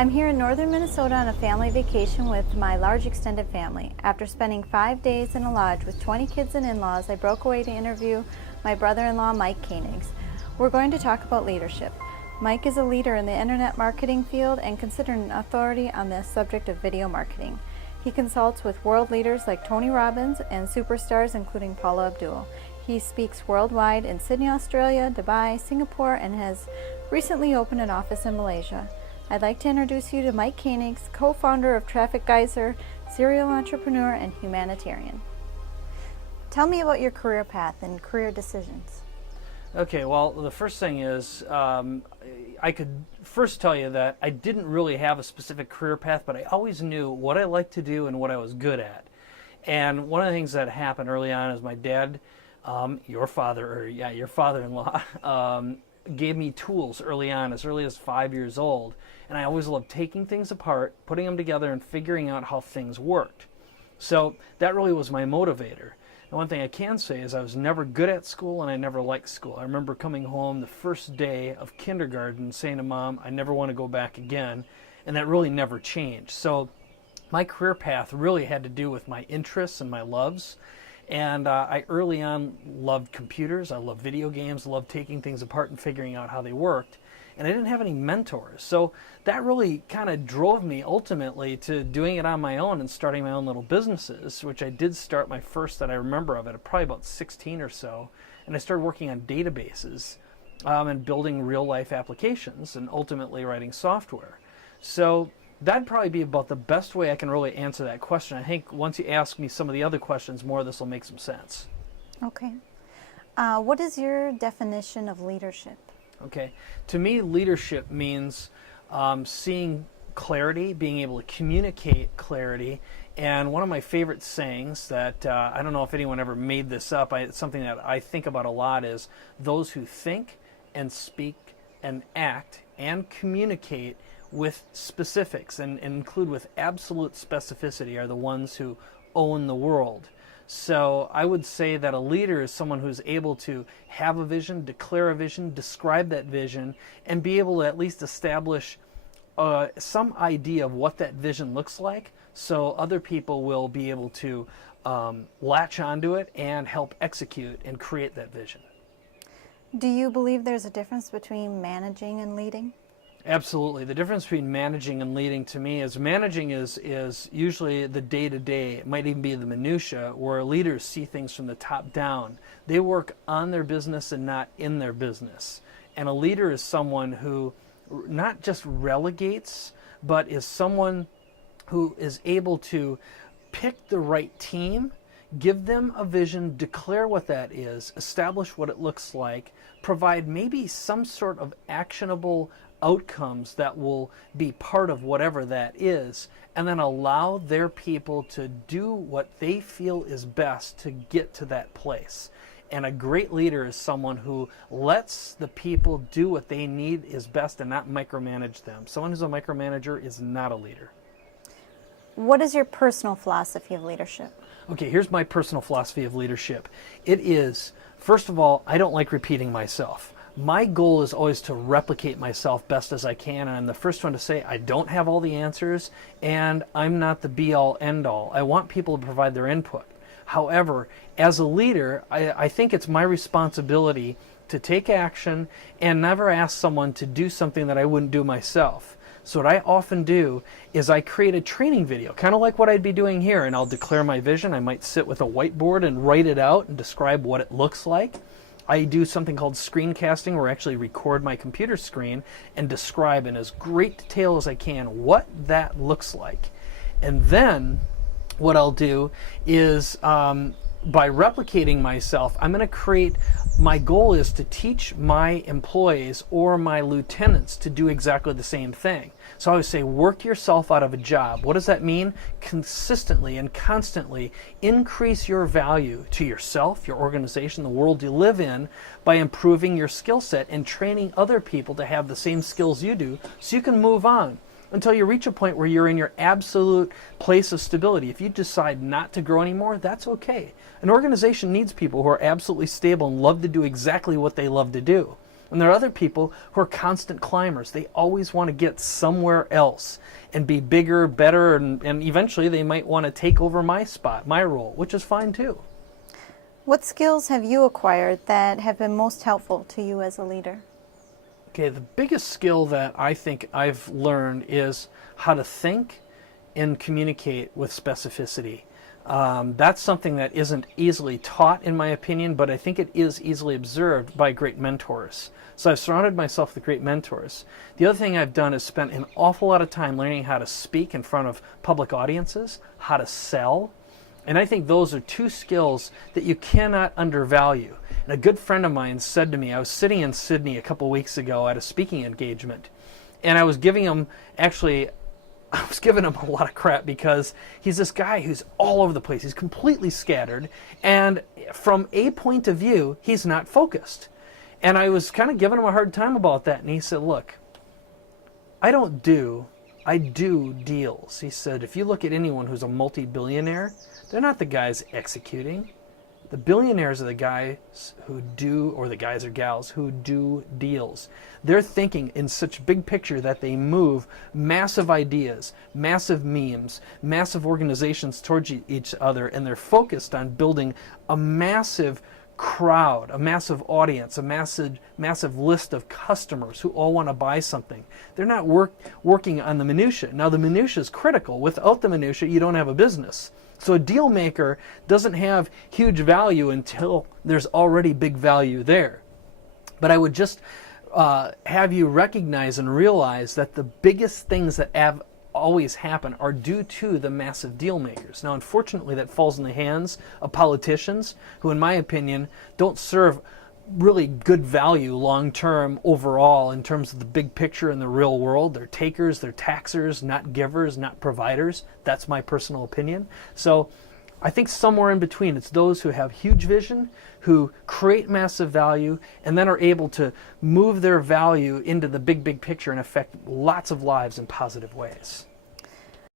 I'm here in northern Minnesota on a family vacation with my large extended family. After spending 5 days in a lodge with 20 kids and in-laws, I broke away to interview my brother-in-law, Mike Koenigs. We're going to talk about leadership. Mike is a leader in the internet marketing field and considered an authority on the subject of video marketing. He consults with world leaders like Tony Robbins and superstars including Paula Abdul. He speaks worldwide in Sydney, Australia, Dubai, Singapore, and has recently opened an office in Malaysia. I'd like to introduce you to Mike Koenigs, co-founder of Traffic Geyser, serial entrepreneur, and humanitarian. Tell me about your career path and career decisions. Okay, well, the first thing is, I could first tell you that I didn't really have a specific career path, but I always knew what I liked to do and what I was good at. And one of the things that happened early on is my dad, your father-in-law, gave me tools early on, as early as 5 years old. And I always loved taking things apart, putting them together, and figuring out how things worked. So that really was my motivator. And one thing I can say is I was never good at school, and I never liked school. I remember coming home the first day of kindergarten saying to Mom, I never want to go back again, and that really never changed. So my career path really had to do with my interests and my loves. And I early on loved computers, I loved video games, loved taking things apart and figuring out how they worked. And I didn't have any mentors. So that really kind of drove me ultimately to doing it on my own and starting my own little businesses, which I did start my first that I remember of at probably about 16 or so. And I started working on databases and building real life applications and ultimately writing software. So that'd probably be about the best way I can really answer that question. I think once you ask me some of the other questions, more of this will make some sense. Okay. What is your definition of leadership? Okay. To me, leadership means seeing clarity, being able to communicate clarity. And one of my favorite sayings that I don't know if anyone ever made this up, it's something that I think about a lot, is those who think and speak and act and communicate with specifics and include with absolute specificity are the ones who own the world. So I would say that a leader is someone who's able to have a vision, declare a vision, describe that vision, and be able to at least establish some idea of what that vision looks like, so other people will be able to latch onto it and help execute and create that vision. Do you believe there's a difference between managing and leading? Absolutely. The difference between managing and leading to me is managing is usually the day-to-day. It might even be the minutia, where leaders see things from the top down. They work on their business and not in their business. And a leader is someone who not just relegates, but is someone who is able to pick the right team, give them a vision, declare what that is, establish what it looks like, provide maybe some sort of actionable outcomes that will be part of whatever that is, and then allow their people to do what they feel is best to get to that place. And a great leader is someone who lets the people do what they need is best and not micromanage them. Someone who's a micromanager is not a leader. What is your personal philosophy of leadership? Okay, here's my personal philosophy of leadership. It is, first of all, I don't like repeating myself. My goal is always to replicate myself best as I can, and I'm the first one to say I don't have all the answers, and I'm not the be-all, end-all. I want people to provide their input. However, as a leader, I think it's my responsibility to take action and never ask someone to do something that I wouldn't do myself. So what I often do is I create a training video, kind of like what I'd be doing here, and I'll declare my vision. I might sit with a whiteboard and write it out and describe what it looks like. I do something called screencasting, where I actually record my computer screen and describe in as great detail as I can what that looks like. And then what I'll do is by replicating myself, I'm going to create, my goal is to teach my employees or my lieutenants to do exactly the same thing. So I always say, work yourself out of a job. What does that mean? Consistently and constantly increase your value to yourself, your organization, the world you live in, by improving your skill set and training other people to have the same skills you do, so you can move on until you reach a point where you're in your absolute place of stability. If you decide not to grow anymore, that's okay. An organization needs people who are absolutely stable and love to do exactly what they love to do. And there are other people who are constant climbers. They always want to get somewhere else and be bigger, better, and eventually they might want to take over my spot, my role, which is fine too. What skills have you acquired that have been most helpful to you as a leader? Okay, the biggest skill that I think I've learned is how to think and communicate with specificity. That's something that isn't easily taught, in my opinion, but I think it is easily observed by great mentors. So I've surrounded myself with great mentors. The other thing I've done is spent an awful lot of time learning how to speak in front of public audiences, how to sell. And I think those are two skills that you cannot undervalue. And a good friend of mine said to me, I was sitting in Sydney a couple weeks ago at a speaking engagement, and I was giving him a lot of crap because he's this guy who's all over the place. He's completely scattered, and from a point of view, he's not focused. And I was kind of giving him a hard time about that, and he said, look, I do deals. He said, if you look at anyone who's a multi-billionaire, they're not the guys executing. The billionaires are the guys who do, or the guys or gals who do deals. They're thinking in such big picture that they move massive ideas, massive memes, massive organizations towards each other, and they're focused on building a massive crowd, a massive audience, a massive list of customers who all want to buy something. They're not working on the minutia. Now the minutia is critical. Without the minutia, you don't have a business. So a deal maker doesn't have huge value until there's already big value there. But I would just have you recognize and realize that the biggest things that have always happen are due to the massive deal makers. Now, unfortunately, that falls in the hands of politicians who, in my opinion, don't serve really good value long-term overall in terms of the big picture in the real world. They're takers, they're taxers, not givers, not providers. That's my personal opinion. So I think somewhere in between, it's those who have huge vision, who create massive value, and then are able to move their value into the big picture and affect lots of lives in positive ways.